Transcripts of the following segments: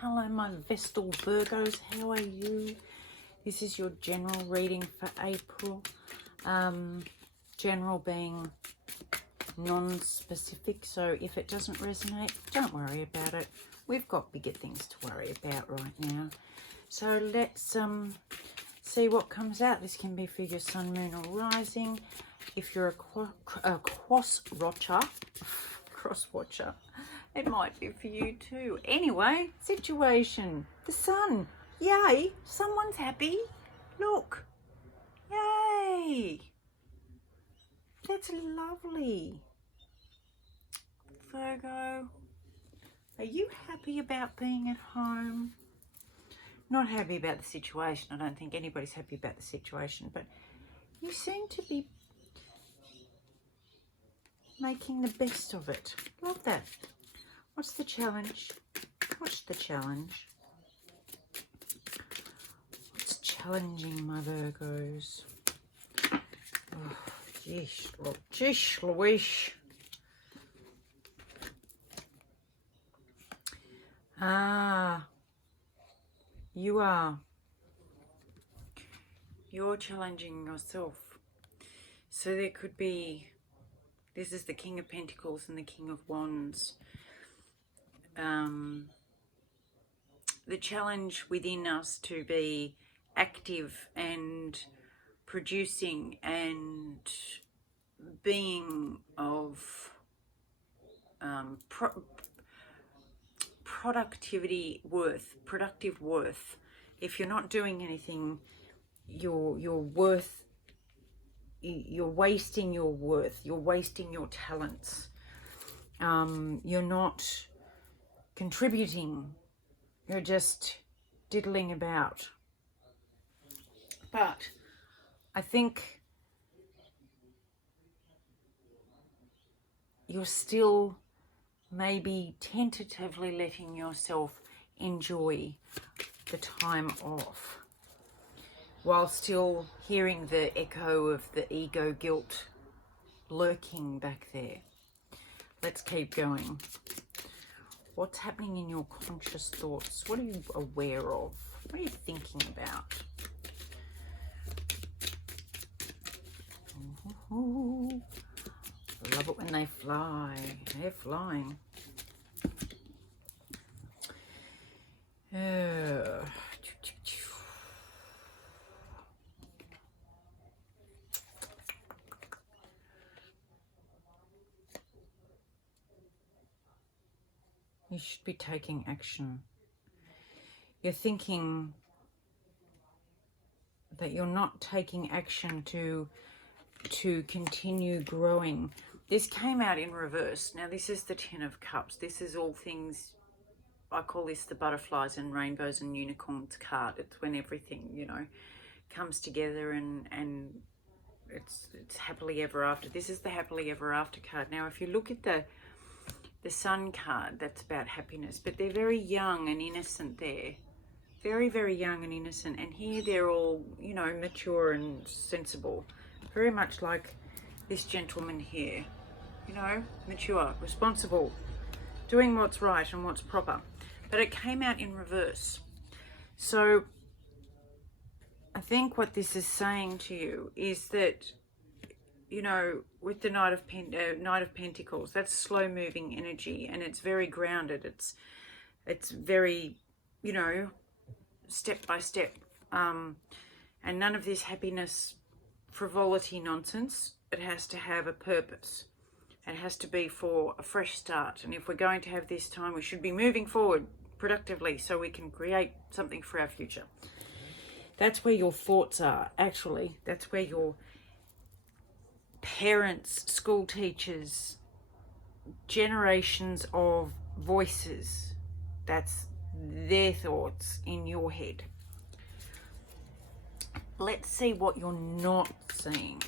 Hello, my Vestal Virgos. How are you? This is your general reading for April. General being non-specific, so if it doesn't resonate, don't worry about it. We've got bigger things to worry about right now. So let's see what comes out. This can be for your sun, moon, or rising. If you're a cross-watcher, it might be for you too. Anyway, situation. The sun. Yay. Someone's happy. Look. Yay. That's lovely. Virgo, are you happy about being at home? Not happy about the situation. I don't think anybody's happy about the situation, but you seem to be making the best of it. Love that. What's the challenge? What's the challenge? What's challenging my Virgos? Oh, geesh Louise. You're challenging yourself. So there could be, this is the King of Pentacles and the King of Wands. The challenge within us to be active and producing and being of productive worth. If you're not doing anything, you're wasting your worth, you're wasting your talents, you're not contributing, you're just diddling about. But I think you're still maybe tentatively letting yourself enjoy the time off, while still hearing the echo of the ego guilt lurking back there. Let's keep going. What's happening in your conscious thoughts? What are you aware of? What are you thinking about? Ooh, love it when they fly. They're flying. You should be taking action. You're thinking that you're not taking action to continue growing. This came out in reverse. Now this is the Ten of Cups. This is all things, I call this the butterflies and rainbows and unicorns card. It's when everything, you know, comes together and it's happily ever after. This is the happily ever after card. Now if you look at the Sun card, that's about happiness, but they're very young and innocent there. Very, very young and innocent. And here they're all, you know, mature and sensible. Very much like this gentleman here. You know, mature, responsible, doing what's right and what's proper. But it came out in reverse. So I think what this is saying to you is that, you know, with the Knight of Pentacles, that's slow-moving energy, and it's very grounded. It's very, you know, step by step, and none of this happiness, frivolity nonsense. It has to have a purpose. It has to be for a fresh start. And if we're going to have this time, we should be moving forward productively so we can create something for our future. That's where your thoughts are, actually. That's where your parents, school teachers, generations of voices, that's their thoughts in your head. Let's see what you're not seeing.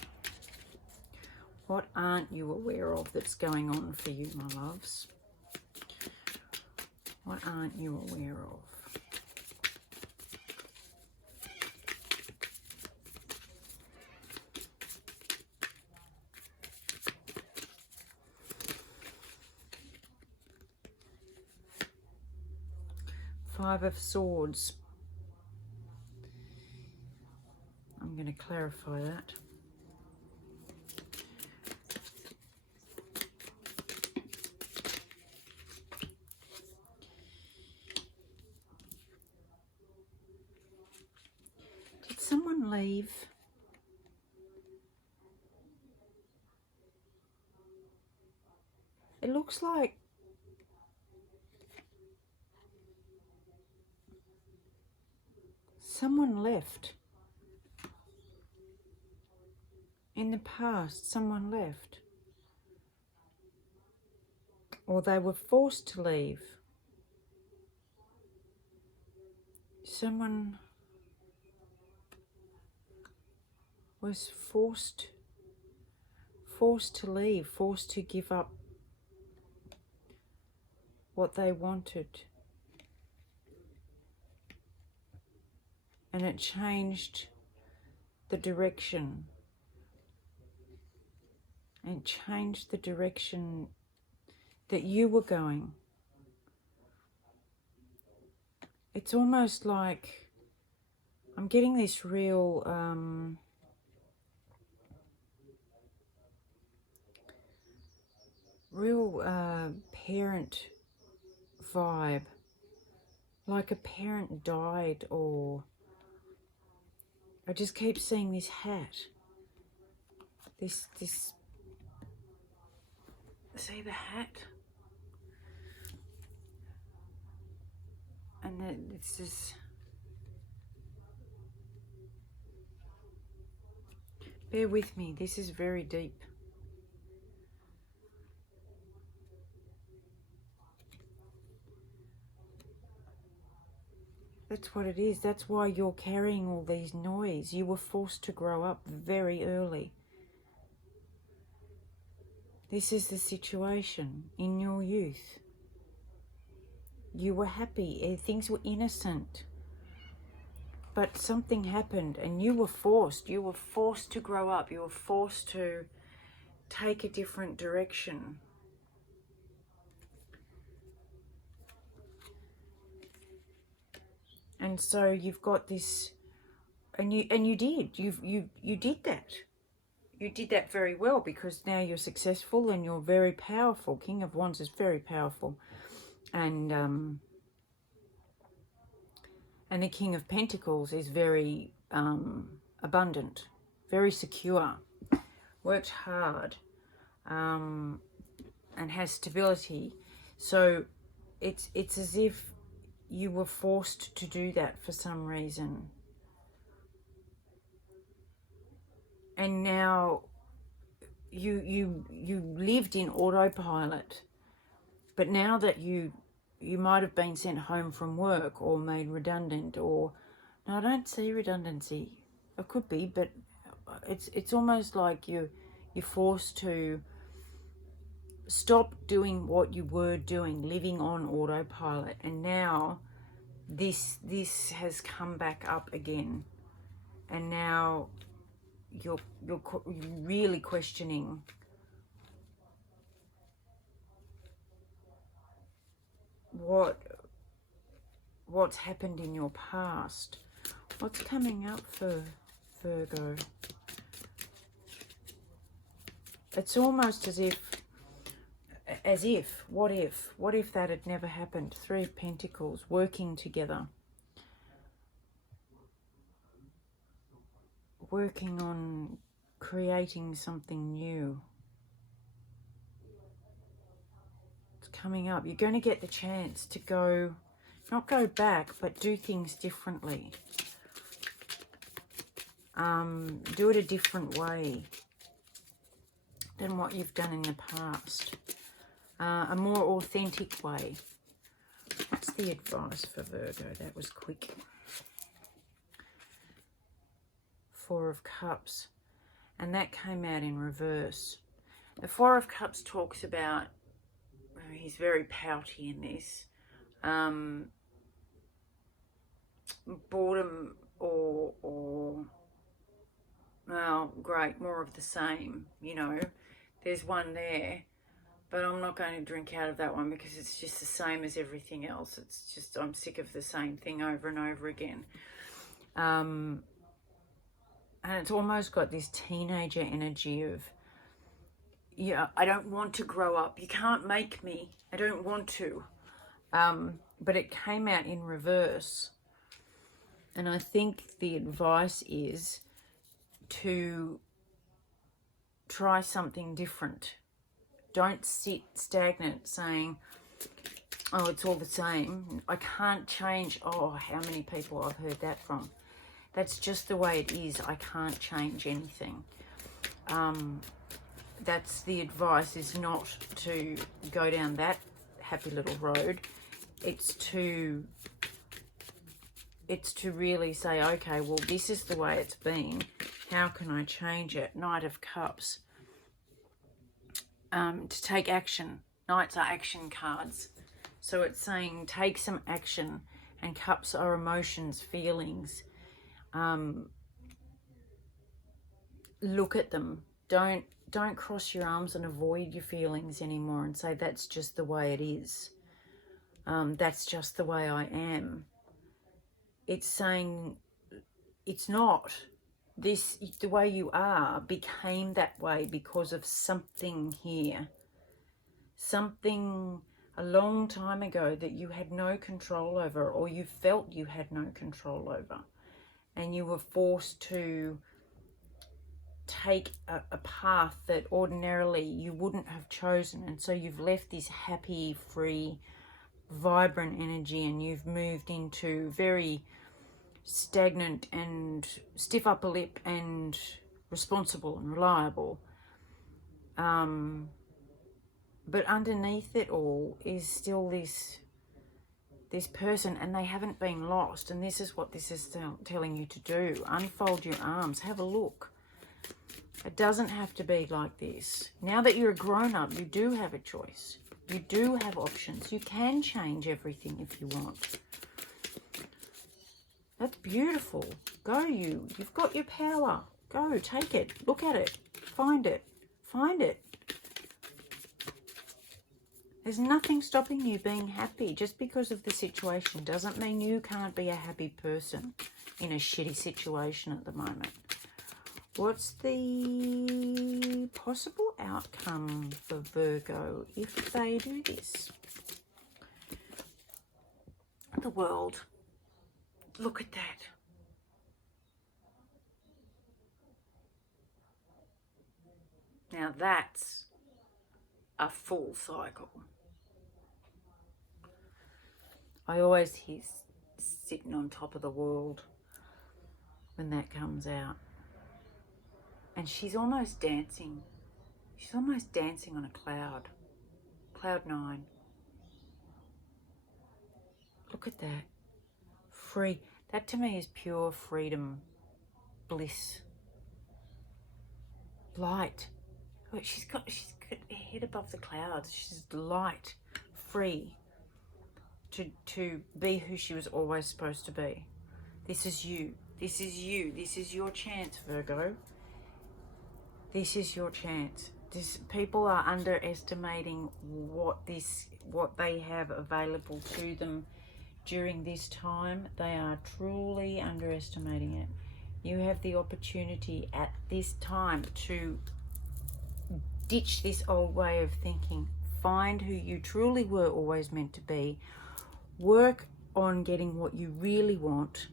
What aren't you aware of that's going on for you, my loves? What aren't you aware of? Five of Swords. I'm going to clarify that. Did someone leave? It looks like someone left. In the past, someone left. Or they were forced to leave. Someone was forced to leave, forced to give up what they wanted. And it changed the direction. It changed the direction that you were going. It's almost like I'm getting this real parent vibe, like a parent died, or I just keep seeing this hat, this see the hat, and then it's just, bear with me, this is very deep. That's what it is. That's why you're carrying all these noise. You were forced to grow up very early. This is the situation in your youth. You were happy. Things were innocent. But something happened and you were forced. You were forced to grow up. You were forced to take a different direction. And so you've got this, and you did. You did that. You did that very well, because now you're successful and you're very powerful. King of Wands is very powerful, and the King of Pentacles is very abundant, very secure, works hard, and has stability. So it's as if you were forced to do that for some reason. And now you lived in autopilot. But now that you might have been sent home from work or made redundant, or no, I don't see redundancy. It could be, but it's almost like you're forced to stop doing what you were doing, living on autopilot, and now this has come back up again, and now you're really questioning what's happened in your past. What's coming up for Virgo? It's almost as if, what if that had never happened? Three of Pentacles, working together. Working on creating something new. It's coming up. You're going to get the chance to go, not go back, but do things differently. Do it a different way than what you've done in the past. A more authentic way. What's the advice for Virgo? That was quick. Four of Cups. And that came out in reverse. The Four of Cups talks about, he's very pouty in this, boredom or well, great, more of the same, you know. There's one there. But I'm not going to drink out of that one because it's just the same as everything else. It's just, I'm sick of the same thing over and over again. And it's almost got this teenager energy of, yeah, I don't want to grow up. You can't make me. I don't want to. But it came out in reverse. And I think the advice is to try something different. Don't sit stagnant saying, oh, it's all the same. I can't change. Oh, how many people I've heard that from. That's just the way it is. I can't change anything. That's the advice, is not to go down that happy little road. It's to really say, okay, well, this is the way it's been. How can I change it? Knight of Cups. To take action. Knights are action cards. So it's saying take some action, and cups are emotions, feelings. Look at them. Don't cross your arms and avoid your feelings anymore and say that's just the way it is. That's just the way I am. It's saying it's not. The way you are became that way because of something here. Something a long time ago that you had no control over, or you felt you had no control over. And you were forced to take a path that ordinarily you wouldn't have chosen. And so you've left this happy, free, vibrant energy, and you've moved into very stagnant and stiff upper lip and responsible and reliable. But underneath it all is still this person, and they haven't been lost. And this is what this is telling you to do. Unfold your arms. Have a look. It doesn't have to be like this. Now that you're a grown-up, you do have a choice. You do have options. You can change everything if you want. That's beautiful. Go you. You've got your power. Go, take it. Look at it. Find it. Find it. There's nothing stopping you being happy. Just because of the situation doesn't mean you can't be a happy person in a shitty situation at the moment. What's the possible outcome for Virgo if they do this? The World. Look at that. Now that's a full cycle. I always hear sitting on top of the world when that comes out. And she's almost dancing. She's almost dancing on a cloud. Cloud 9. Look at that. Free. That to me is pure freedom, bliss, light. She's got her head above the clouds. She's light, free to be who she was always supposed to be. This is you. This is you. This is your chance, Virgo. This is your chance. People are underestimating what they have available to them during this time. They are truly underestimating it. You have the opportunity at this time to ditch this old way of thinking. Find who you truly were always meant to be. Work on getting what you really want.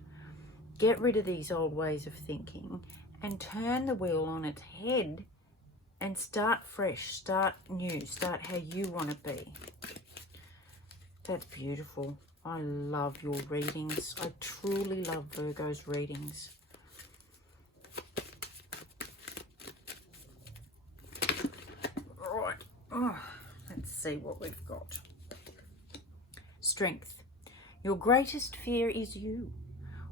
Get rid of these old ways of thinking and turn the wheel on its head and start fresh, start new, start how you want to be. That's beautiful. I love your readings. I truly love Virgo's readings. Right. Oh, let's see what we've got. Strength. Your greatest fear is you.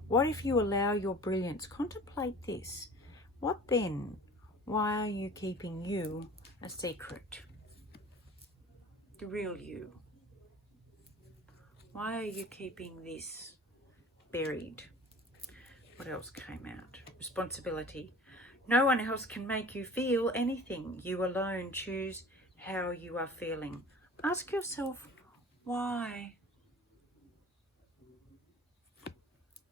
What if you allow your brilliance? Contemplate this. What then? Why are you keeping you a secret? The real you. Why are you keeping this buried? What else came out? Responsibility. No one else can make you feel anything. You alone choose how you are feeling. Ask yourself why.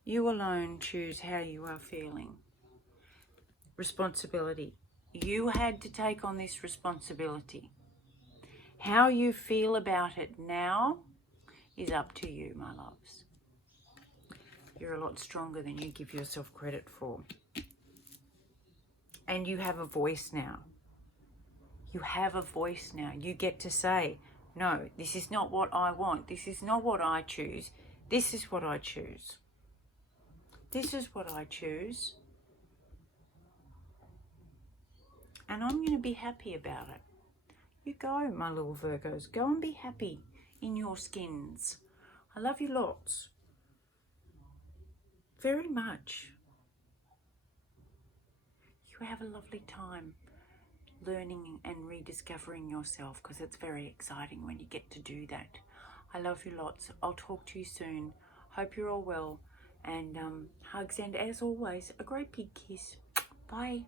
You alone choose how you are feeling. Responsibility. You had to take on this responsibility. How you feel about it now is up to you, my loves. You're a lot stronger than you give yourself credit for. And you have a voice now. You have a voice now. You get to say, no, this is not what I want. This is not what I choose. This is what I choose. This is what I choose. And I'm going to be happy about it. You go, my little Virgos. Go and be happy in your skins. I love you lots. Very much. You have a lovely time learning and rediscovering yourself, because it's very exciting when you get to do that. I love you lots. I'll talk to you soon. Hope you're all well. And hugs, and as always, a great big kiss. Bye.